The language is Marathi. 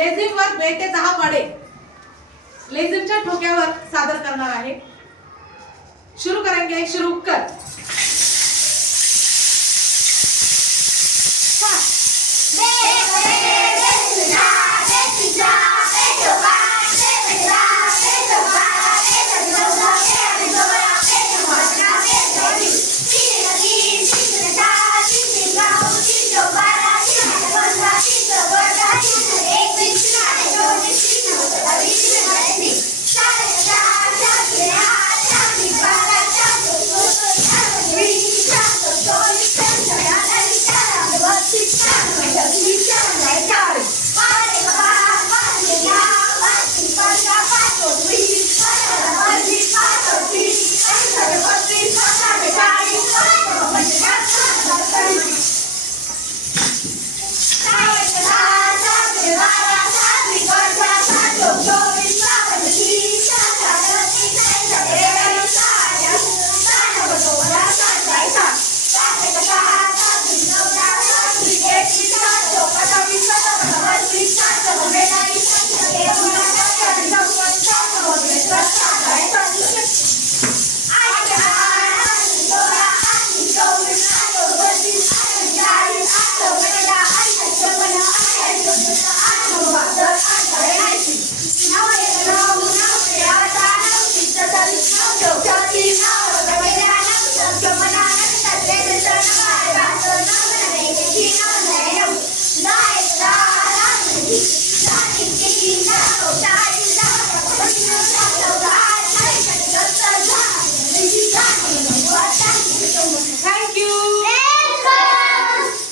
लेझिमवर बे ते दहा पाडे लेझिमच्या ठोक्यावर सादर करणार आहे. शुरू करेंगे शुरू कर. એક વિસ્તાર છો કથા વિસ્તાર છો સમાજ વિસ્તાર છો હંમેશા વિસ્તાર